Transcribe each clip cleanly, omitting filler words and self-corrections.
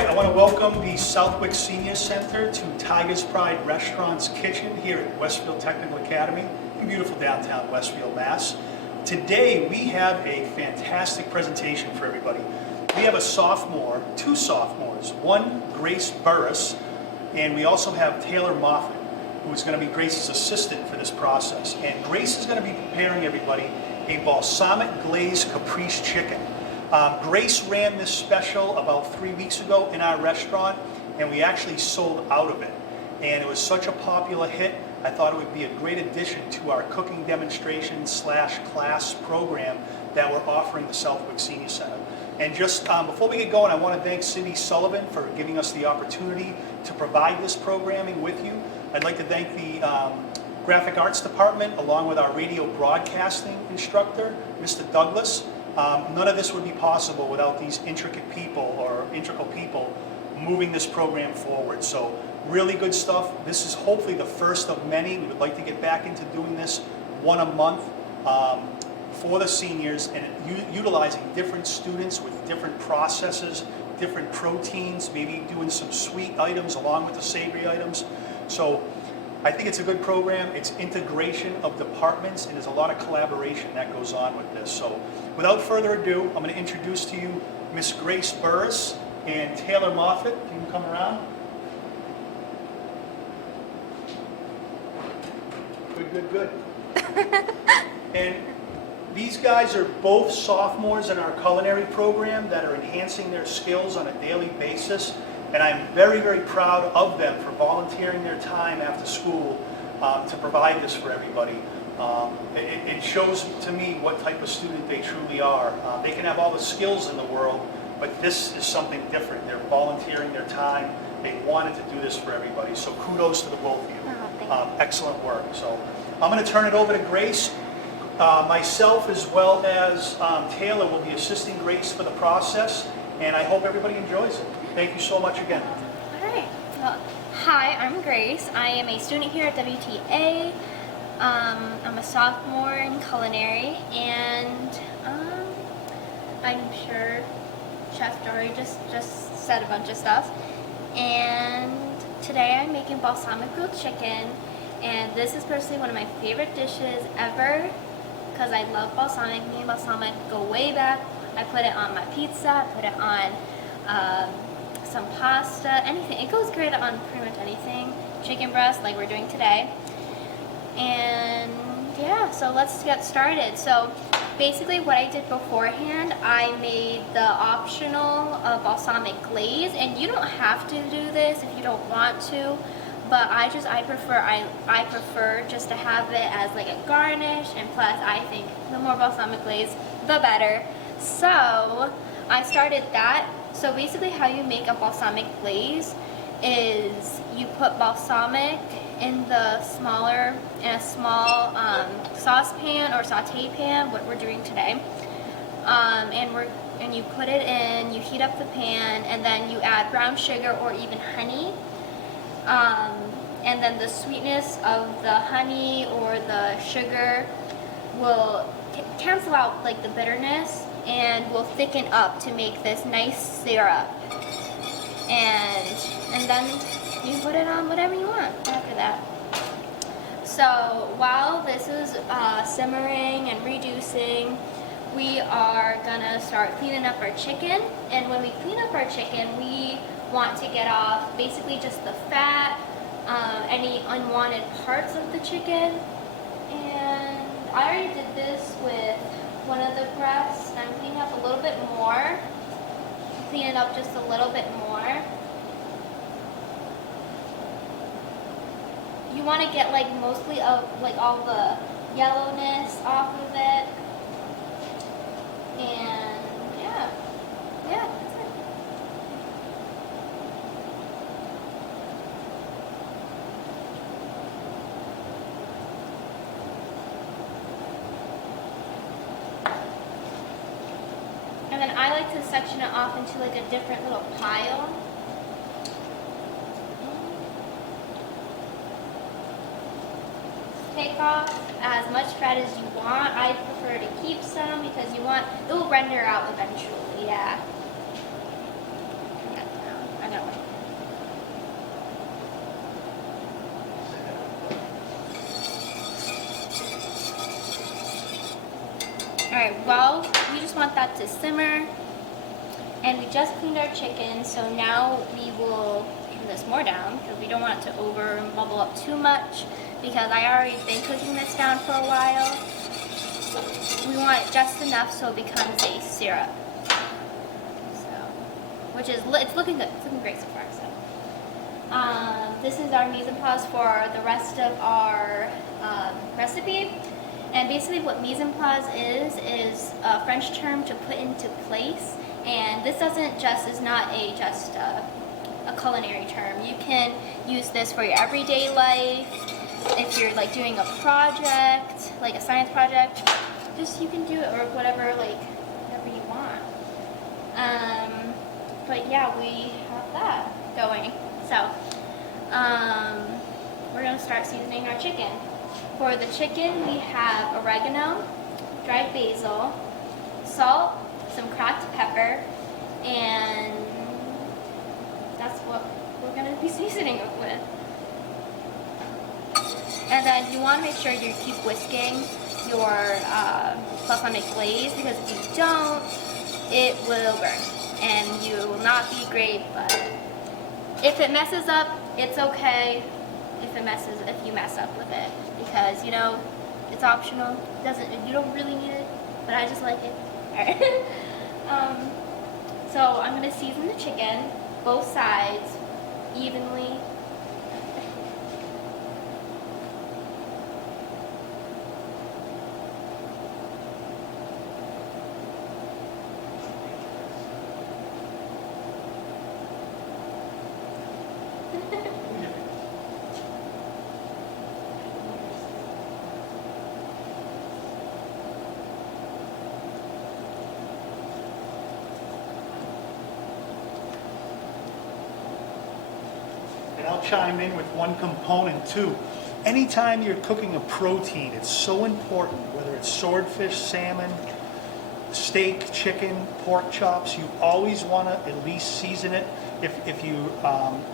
right, I want to welcome the Southwick Senior Center to Tiger's Pride Restaurant's Kitchen here at Westfield Technical Academy in beautiful downtown Westfield, Mass. Today we have a fantastic presentation for everybody. We have a sophomore, two sophomores, one Grace Burris, and we also have Taylor Moffat, who is going to be Grace's assistant for this process. And Grace is going to be preparing everybody a balsamic glaze caprese chicken. Grace ran this special about 3 weeks ago in our restaurant, and we actually sold out of it. And it was such a popular hit, I thought it would be a great addition to our cooking demonstration / class program that we're offering the Southwick Senior Center. And just before we get going, I want to thank Cindy Sullivan for giving us the opportunity to provide this programming with you. I'd like to thank the Graphic Arts Department along with our radio broadcasting instructor, Mr. Douglas. None of this would be possible without these intricate people or integral people moving this program forward. So really good stuff. This is hopefully the first of many. We would like to get back into doing this one a month for the seniors and utilizing different students with different processes, different proteins, maybe doing some sweet items along with the savory items. So I think it's a good program. It's integration of departments, and there's a lot of collaboration that goes on with this. So without further ado, I'm going to introduce to you Miss Grace Burris and Taylor Moffat. Can you come around? Good. And these guys are both sophomores in our culinary program that are enhancing their skills on a daily basis. And I'm very, very proud of them for volunteering their time after school to provide this for everybody. It shows to me what type of student they truly are. They can have all the skills in the world, but this is something different. They're volunteering their time. They wanted to do this for everybody. So kudos to the both of you. Excellent work. So I'm going to turn it over to Grace. Myself as well as Taylor will be assisting Grace for the process, and I hope everybody enjoys it. Thank you so much again. All right. Well, hi, I'm Grace. I am a student here at WTA. I'm a sophomore in culinary, and I'm sure Chef Dory just said a bunch of stuff. And today I'm making balsamic grilled chicken, and this is personally one of my favorite dishes ever because I love balsamic. Me and balsamic go way back. I put it on my pizza. I put it on some pasta, anything. It goes great on pretty much anything. Chicken breast like we're doing today. And yeah, so let's get started. So basically what I did beforehand, I made the optional balsamic glaze, and you don't have to do this if you don't want to, but I prefer just to have it as like a garnish, and plus I think the more balsamic glaze the better. So I started that. So basically how you make a balsamic glaze is you put balsamic in a small saucepan or saute pan, what we're doing today, and you put it in, you heat up the pan, and then you add brown sugar or even honey, and then the sweetness of the honey or the sugar will cancel out like the bitterness and will thicken up to make this nice syrup. And then you can put it on whatever you want after that. So while this is simmering and reducing, we are gonna start cleaning up our chicken. And when we clean up our chicken, we want to get off basically just the fat, any unwanted parts of the chicken. And I already did this with one of the breasts, and I'm cleaning up a little bit more. Clean it up just a little bit more. You want to get like mostly of like all the yellowness off of it. And yeah, that's it. And then I like to section it off into like a different little pile. Take off as much fat as you want. I prefer to keep some because it will render out eventually, yeah. Alright, well, we just want that to simmer. And we just cleaned our chicken, so now we will turn this more down because we don't want it to over bubble up too much because I already been cooking this down for a while. We want it just enough so it becomes a syrup. So, which is, it's looking good. It's looking great so far. So, this is our mise en place for the rest of our recipe. And basically what mise en place is a French term to put into place. And this is not just a culinary term. You can use this for your everyday life. If you're like doing a project, like a science project, just you can do it or whatever you want. But yeah, we have that going. So we're gonna start seasoning our chicken. For the chicken, we have oregano, dried basil, salt, some cracked pepper, and that's what we're going to be seasoning it with. And then you want to make sure you keep whisking your balsamic glaze because if you don't, it will burn and you will not be great. But if it messes up, it's okay. If you mess up with it, because you know it's optional. You don't really need it, but I just like it. Alright. So I'm gonna season the chicken, both sides, evenly. And I'll chime in with one component too. Anytime you're cooking a protein, it's so important, whether it's swordfish, salmon, steak, chicken, pork chops, you always want to at least season it. If you're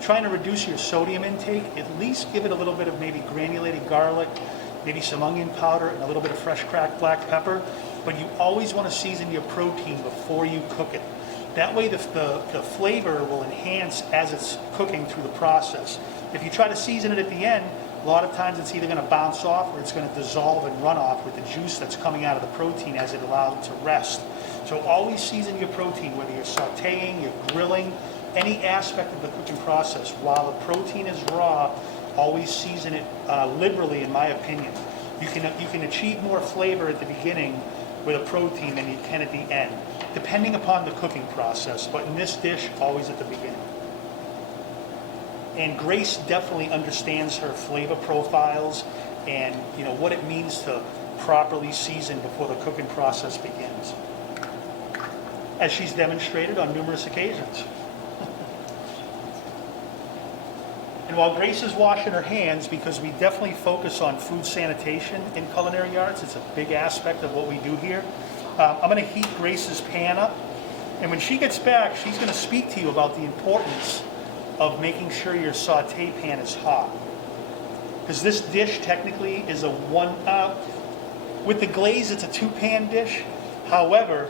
trying to reduce your sodium intake, at least give it a little bit of maybe granulated garlic, maybe some onion powder, and a little bit of fresh cracked black pepper. But you always want to season your protein before you cook it. That way the flavor will enhance as it's cooking through the process. If you try to season it at the end, a lot of times it's either going to bounce off or it's going to dissolve and run off with the juice that's coming out of the protein as it allows it to rest. So always season your protein, whether you're sauteing, you're grilling, any aspect of the cooking process. While the protein is raw, always season it liberally, in my opinion. You can achieve more flavor at the beginning with a protein than you can at the end, depending upon the cooking process, but in this dish, always at the beginning. And Grace definitely understands her flavor profiles and what it means to properly season before the cooking process begins, as she's demonstrated on numerous occasions. And while Grace is washing her hands, because we definitely focus on food sanitation in culinary arts, it's a big aspect of what we do here. I'm going to heat Grace's pan up, and when she gets back, she's going to speak to you about the importance of making sure your saute pan is hot. Because this dish technically is with the glaze, it's a 2-pan dish. However,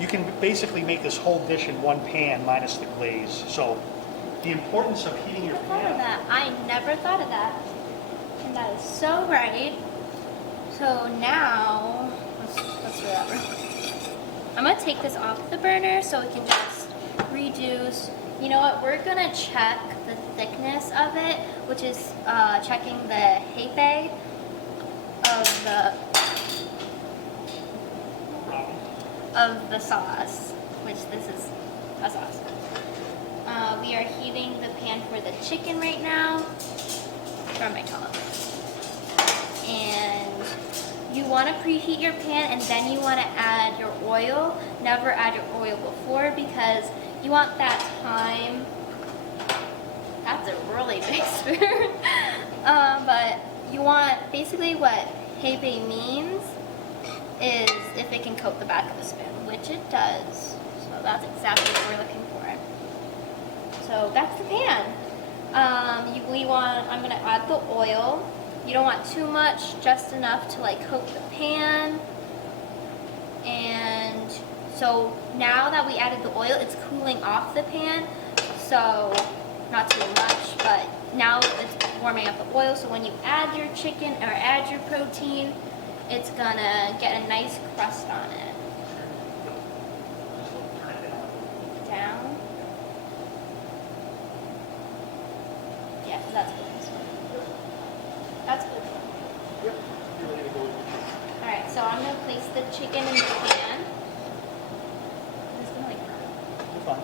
you can basically make this whole dish in 1 pan minus the glaze. So the importance of heating your pan. I never thought of that. And that is so right. So now, let's do that real quick. I'm going to take this off the burner so we can just reduce. You know what, we're going to check the thickness of it, which is checking the hepe of the sauce, which this is a sauce. We are heating the pan for the chicken right now. From my column. And you want to preheat your pan and then you want to add your oil. Never add your oil before because you want that time. That's a really big spoon. But you want, basically what hepe means is if it can coat the back of the spoon, which it does. So that's exactly what we're looking for. So that's the pan. I'm going to add the oil. You don't want too much, just enough to like coat the pan. And So now that we added the oil, it's cooling off the pan. So not too much, but now it's warming up the oil. So when you add your chicken or add your protein, it's gonna get a nice crust on it. Down. Yeah, so that's good. That's good. Yep. You're ready to go. Alright, so I'm gonna place the chicken in the pan. It's gonna like Fun.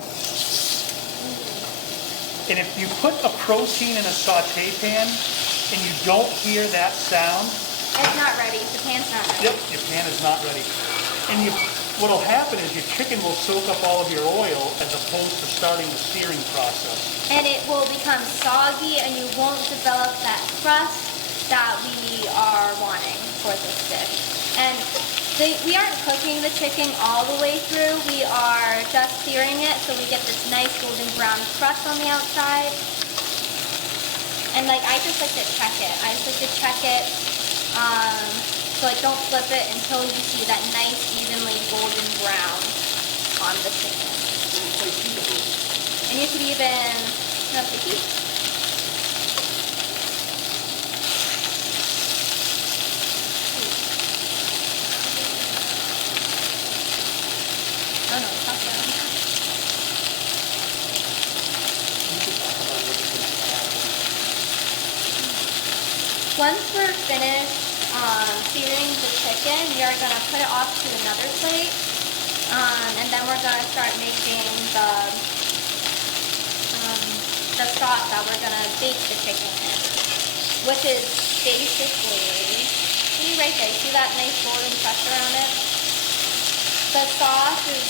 And if you put a protein in a saute pan and you don't hear that sound, it's not ready. The pan's not ready. yep, your pan is not ready. And what'll happen is your chicken will soak up all of your oil as opposed to starting the searing process. And it will become soggy and you won't develop that crust that we are wanting for this dish. And we aren't cooking the chicken all the way through. We are just searing it so we get this nice golden brown crust on the outside. And like I just like to check it. I just like to check it. So like don't flip it until you see that nice evenly golden brown on the chicken. And you could even turn up the heat. Oh no, it's not down. Once we're finished searing the chicken, we are going to put it off to another plate. And then we're going to start making the sauce that we're going to bake the chicken in. Which is basically, see right there, see that nice golden crust around it? The sauce is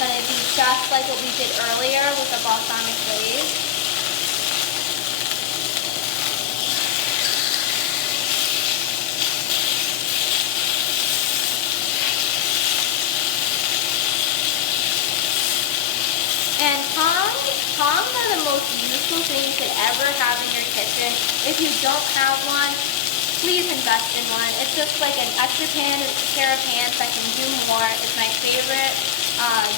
going to be just like what we did earlier with the balsamic glaze. And tongs are the most useful thing you could ever have in your kitchen. If you don't have one, please invest in one. It's just like an extra pair of hands that can do more. It's my favorite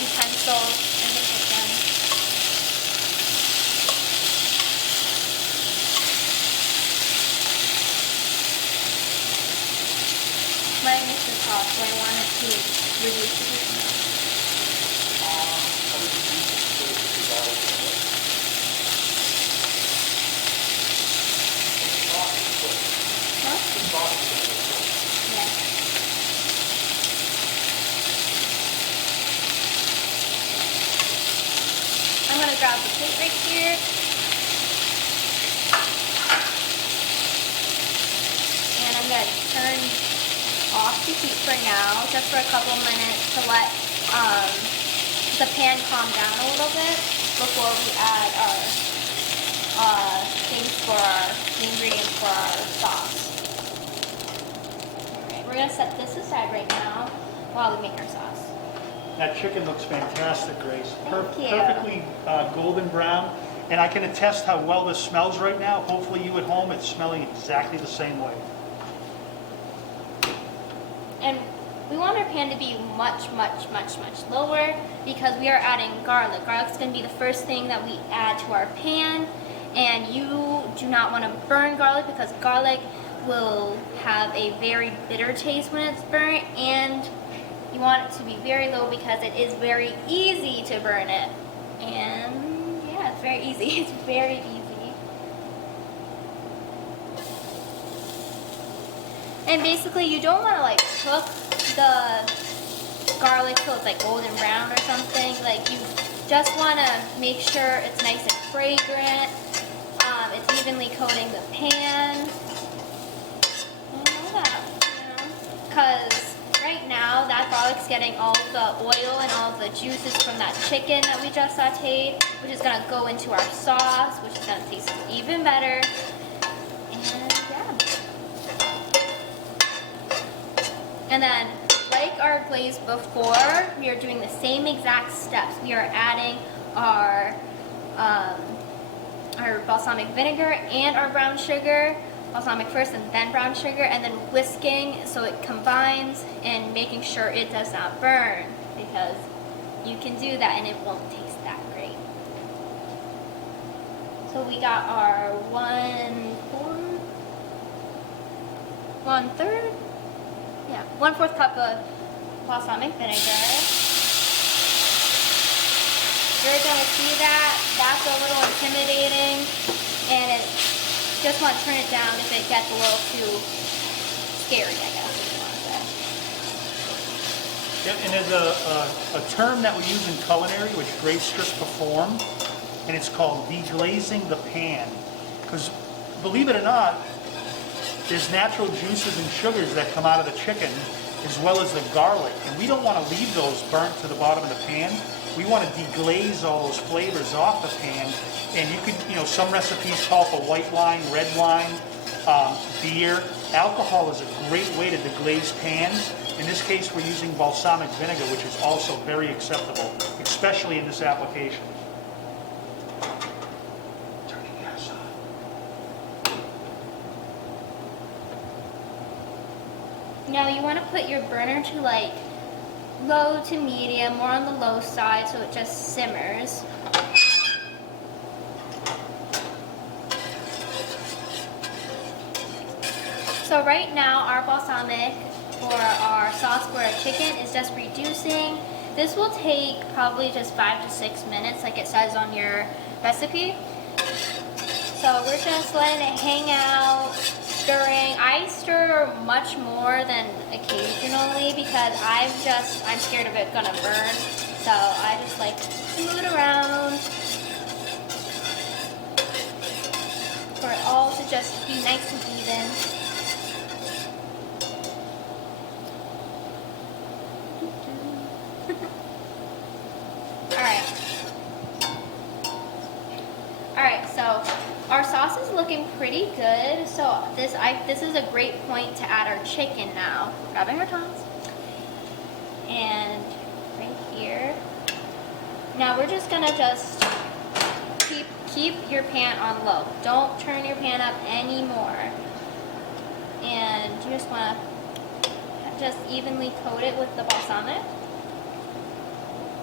utensil in the kitchen. My mixer sauce, so I want it to reduce the heat. Yeah. I'm going to grab the plate right here. And I'm going to turn off the heat for now, just for a couple minutes to let the pan calm down a little bit before we add our the ingredients for our sauce. Alright, we're going to set this aside right now while we make our sauce. That chicken looks fantastic, Grace. Thank you. Perfectly golden brown. And I can attest how well this smells right now. Hopefully you at home, it's smelling exactly the same way. And we want our pan to be much lower because we are adding garlic. Garlic's going to be the first thing that we add to our pan. And you do not want to burn garlic because garlic will have a very bitter taste when it's burnt. And you want it to be very low because it is very easy to burn it. And yeah, it's very easy. It's very easy. And basically you don't want to like cook the garlic till it's like golden brown or something. Like you just want to make sure it's nice and fragrant. It's evenly coating the pan. And all that, you know. Because right now that garlic's getting all the oil and all the juices from that chicken that we just sauteed, which is going to go into our sauce, which is going to taste even better. And yeah. And then, like our glaze before, we are doing the same exact steps. We are adding our balsamic vinegar and our brown sugar. Balsamic first and then brown sugar, and then whisking so it combines and making sure it does not burn. because you can do that and it won't taste that great. So we got our 1/4 cup of balsamic vinegar. You're gonna see that, that's a little intimidating, and it just want to turn it down if it gets a little too scary, I guess, if you want to say. Yep, and there's a term that we use in culinary, which Grace just performed, and it's called deglazing the pan. Because believe it or not, there's natural juices and sugars that come out of the chicken, as well as the garlic, and we don't want to leave those burnt to the bottom of the pan. We want to deglaze all those flavors off the pan, and you could, some recipes call for white wine, red wine, beer. Alcohol is a great way to deglaze pans. In this case, we're using balsamic vinegar, which is also very acceptable, especially in this application. Turn the gas on. Now you want to put your burner to like low to medium, more on the low side, so it just simmers. So right now our balsamic for our sauce for our chicken is just reducing. This will take probably just 5 to 6 minutes like it says on your recipe. So we're just letting it hang out, stirring. I stir much more than occasionally because I'm scared of it gonna burn. So I just like to move it around for it all to just be nice and even. Alright, so our sauce is looking pretty good. So this is a great point to add our chicken now. Grabbing our tongs. And right here. Now we're just gonna keep your pan on low. Don't turn your pan up anymore. And you just wanna just evenly coat it with the balsamic.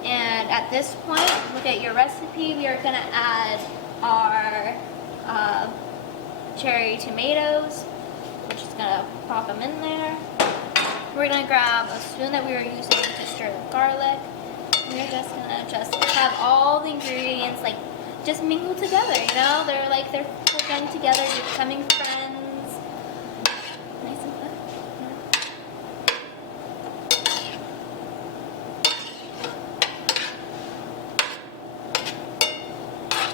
And at this point, look at your recipe, we are gonna add our cherry tomatoes. We're just gonna pop them in there. We're gonna grab a spoon that we were using to stir the garlic. We're just gonna have all the ingredients like just mingle together, they're cooking together, you're becoming friends. Nice and quick.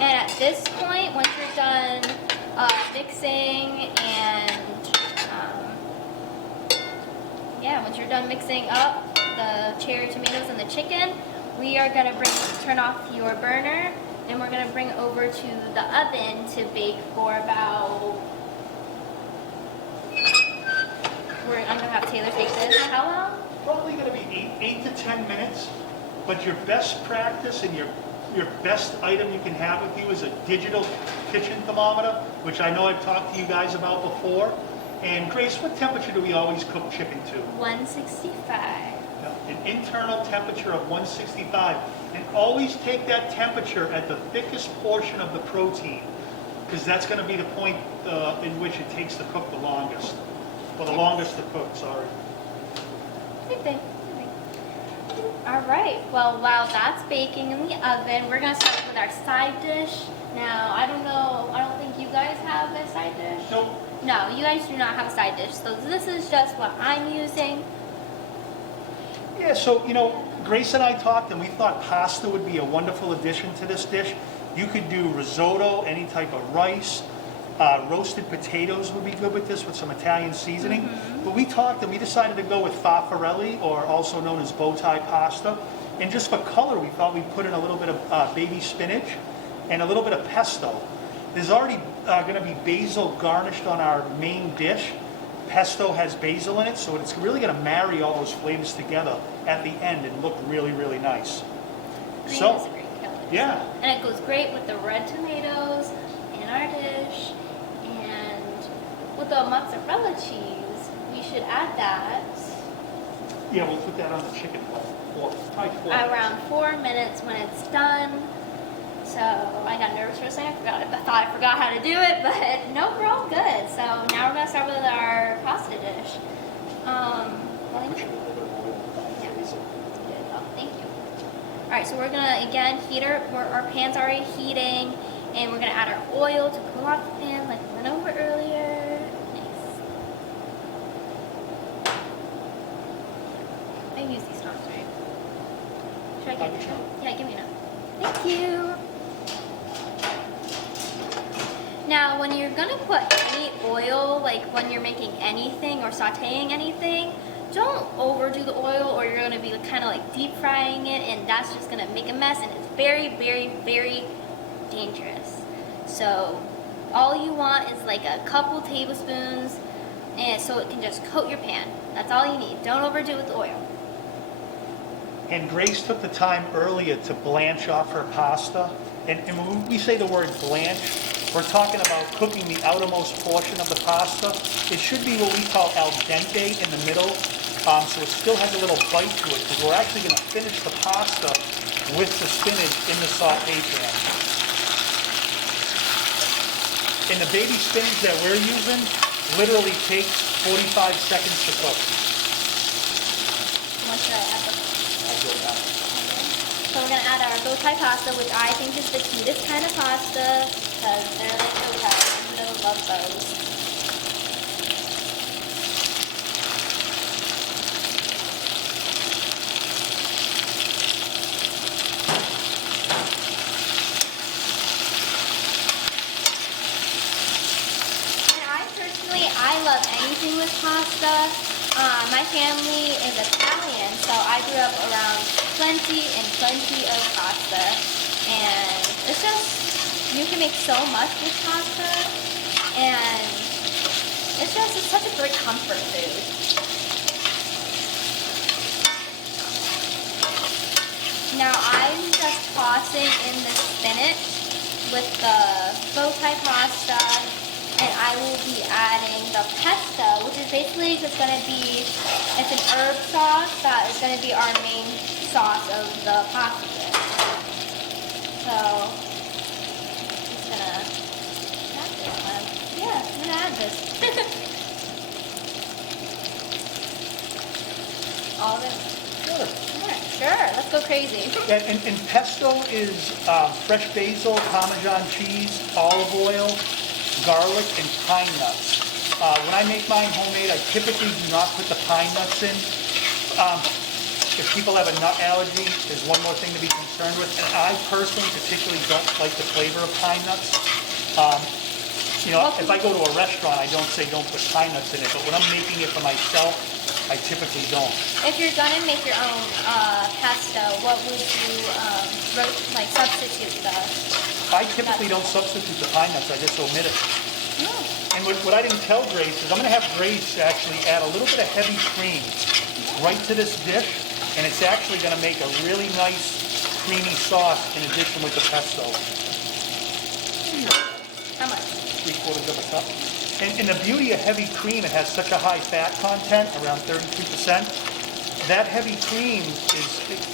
And at this point, once you're done mixing and once you're done mixing up the cherry tomatoes and the chicken, we are gonna turn off your burner and we're gonna bring over to the oven to bake for about. I'm gonna have Taylor take this. How long? Probably going to be 8 to 10 minutes, but your best practice and your best item you can have with you is a digital kitchen thermometer, which I know I've talked to you guys about before. And Grace, what temperature do we always cook chicken to? 165. An internal temperature of 165. And always take that temperature at the thickest portion of the protein, because that's going to be the point in which it takes to cook the longest. Well, the longest to cook, sorry. Same thing. All right, well, while that's baking in the oven, we're gonna start with our side dish. Now, I don't think you guys have a side dish? Nope. No, you guys do not have a side dish, so this is just what I'm using. Yeah, so, Grace and I talked and we thought pasta would be a wonderful addition to this dish. You could do risotto, any type of rice. Roasted potatoes would be good with this with some Italian seasoning. Mm-hmm. But we talked and we decided to go with farfalle, or also known as bow tie pasta. And just for color, we thought we'd put in a little bit of baby spinach and a little bit of pesto. There's already going to be basil garnished on our main dish. Pesto has basil in it, so it's really going to marry all those flavors together at the end and look really, really nice. Green is a great color. Yeah. And it goes great with the red tomatoes in our dish. With the mozzarella cheese, we should add that. Yeah, we'll put that on the chicken bowl. around 4 minutes when it's done. So I got nervous for a second. I thought I forgot how to do it, but no, we're all good. So now we're gonna start with our pasta dish. Oh, thank you. All right, so we're gonna again heat our pan's already heating, and we're gonna add our oil to cool off the pan like we went over earlier. Nice. I use these tongs, right? Should I give you enough? Yeah, give me enough. Thank you. Now, when you're gonna put any oil, like when you're making anything or sauteing anything, don't overdo the oil, or you're gonna be kind of like deep frying it, and that's just gonna make a mess, and it's very, very, very dangerous. So, all you want is like a couple tablespoons, and so it can just coat your pan. That's all you need. Don't overdo it with the oil. And Grace took the time earlier to blanch off her pasta. And when we say the word blanch, we're talking about cooking the outermost portion of the pasta. It should be what we call al dente in the middle, so it still has a little bite to it, because we're actually going to finish the pasta with the spinach in the saute pan. And the baby spinach that we're using literally takes 45 seconds to cook. So we're gonna add our bow tie pasta, which I think is the cutest kind of pasta, because they're like bow ties, and I love those. And I love anything with pasta. My family is Italian, so I grew up around plenty of pasta, and it's just, you can make so much with pasta, and it's such a great comfort food. Now I'm just tossing in the spinach with the bow tie pasta, and I will be adding the pesto, which is basically just going to be, it's an herb sauce that is going to be our main sauce of the pasta dish. So, just going to add this one. Yeah, I'm going to add this. All of it? Sure. Sure, let's go crazy. And pesto is fresh basil, Parmesan cheese, olive oil, garlic, and pine nuts. When I make mine homemade, I typically do not put the pine nuts in. If people have a nut allergy, there's one more thing to be concerned with. And I personally particularly don't like the flavor of pine nuts. If I go to a restaurant, I don't say don't put pine nuts in it, but when I'm making it for myself, I typically don't. If you're gonna make your own pesto, what would you substitute the? I typically don't substitute the pine nuts, I just omit it. Oh. And what I didn't tell Grace is I'm going to have Grace actually add a little bit of heavy cream right to this dish, and it's actually going to make a really nice creamy sauce in addition with the pesto. How much? 3/4 of a cup. And the beauty of heavy cream, it has such a high fat content, around 32%. That heavy cream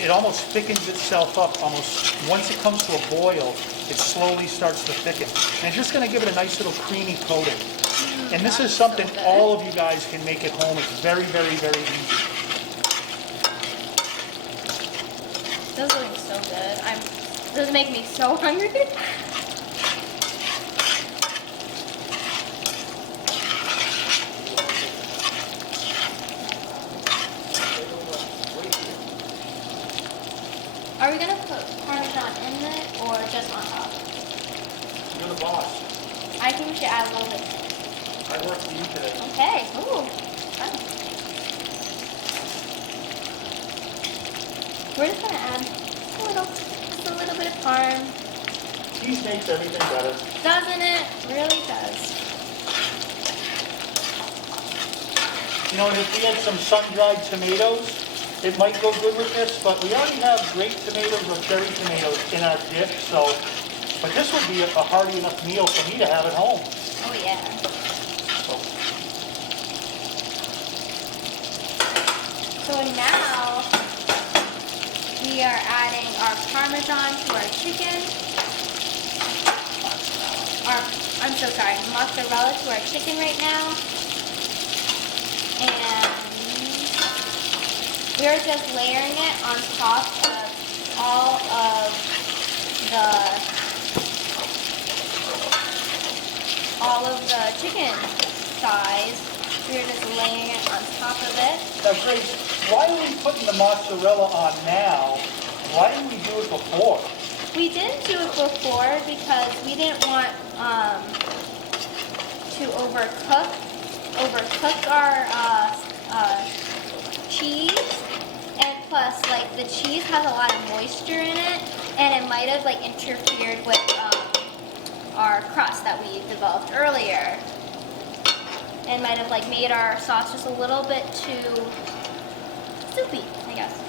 it almost thickens itself up almost. Once it comes to a boil, it slowly starts to thicken. And it's just going to give it a nice little creamy coating. And this is something all of you guys can make at home. It's very, very, very easy. Those are so good. Those make me so hungry. Are we going to put Parmesan in it or just on top? You're the boss. I think we should add a little bit. I work for you today. Okay. Ooh. Fun. We're just going to add just a little bit of parm. Cheese makes everything better. Doesn't it? Really does. If we had some sun-dried tomatoes, it might go good with this, but we already have grape tomatoes or cherry tomatoes in our dish, but this would be a hearty enough meal for me to have at home. Oh, yeah. So now, our Parmesan to our chicken. Mozzarella to our chicken right now. And we're just layering it on top of all of the chicken thighs. We're just laying it on top of it. Now, Grace, why are we putting the mozzarella on now? Why didn't we do it before? We didn't do it before because we didn't want to overcook our cheese, and plus, like, the cheese has a lot of moisture in it, and it might have like interfered with our crust that we developed earlier. It might have like made our sauce just a little bit too soupy, I guess.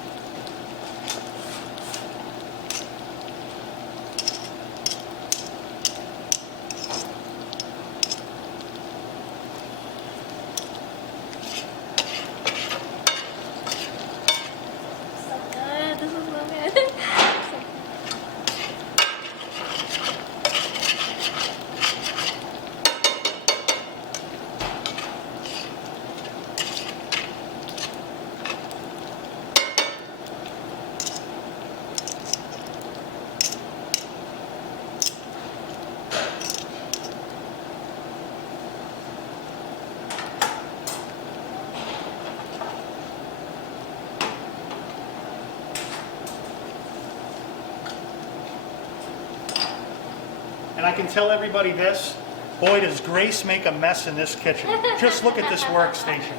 And I can tell everybody this, boy, does Grace make a mess in this kitchen. Just look at this workstation.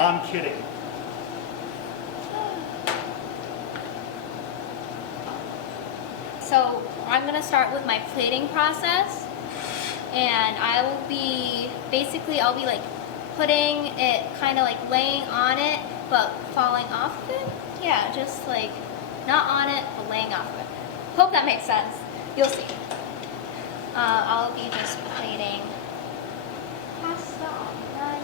I'm kidding. So I'm gonna start with my plating process, and I'll be like putting it, kind of like laying on it, but falling off of it. Yeah, just like not on it, but laying off of it. Hope that makes sense. You'll see. I'll be just plating pasta on rice.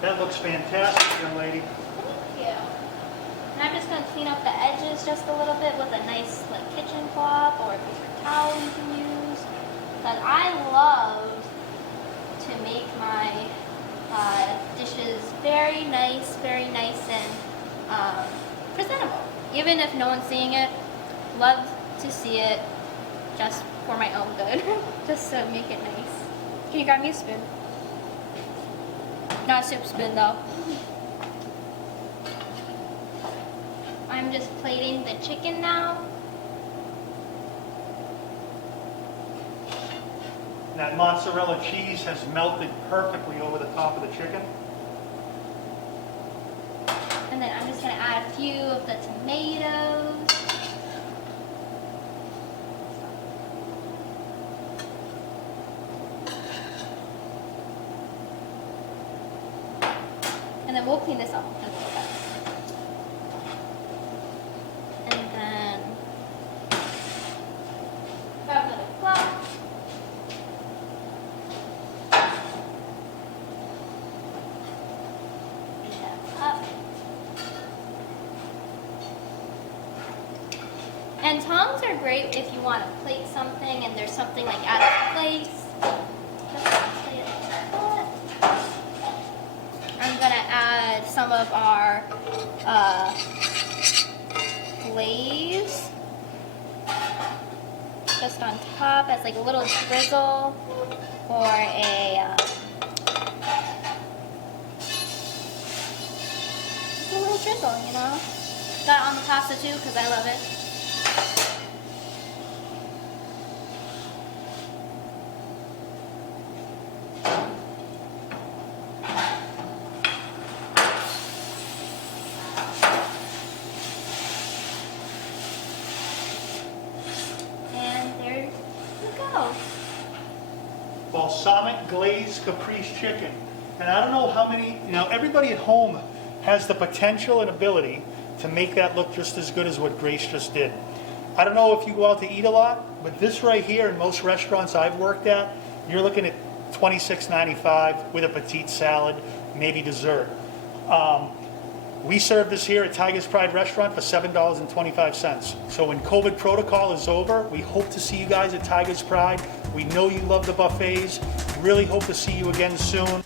That looks fantastic, young lady. Thank you. And I'm just going to clean up the edges just a little bit with a nice like kitchen cloth or a paper towel you can use. Because I love to make my dishes very nice and presentable. Even if no one's seeing it, love to see it just for my own good. Just to make it nice. Can you grab me a spoon? Not a soup spoon though. I'm just plating the chicken now. That mozzarella cheese has melted perfectly over the top of the chicken. And then I'm just going to add a few of the tomatoes. And then we'll clean this up in a little bit. And then grab another cloth. Up. And tongs are great if you want to plate something and there's something like out of place. Just plate it like that. I'm gonna add some of our glaze just on top as like a little drizzle or a little drizzle, you know. Got it on the pasta too because I love it. And there you go. Balsamic Glaze caprese chicken. And I don't know how many, everybody at home has the potential and ability to make that look just as good as what Grace just did. I don't know if you go out to eat a lot, but this right here in most restaurants I've worked at, you're looking at $26.95 with a petite salad, maybe dessert. We serve this here at Tiger's Pride Restaurant for $7.25. So when COVID protocol is over, we hope to see you guys at Tiger's Pride. We know you love the buffets. Really hope to see you again soon.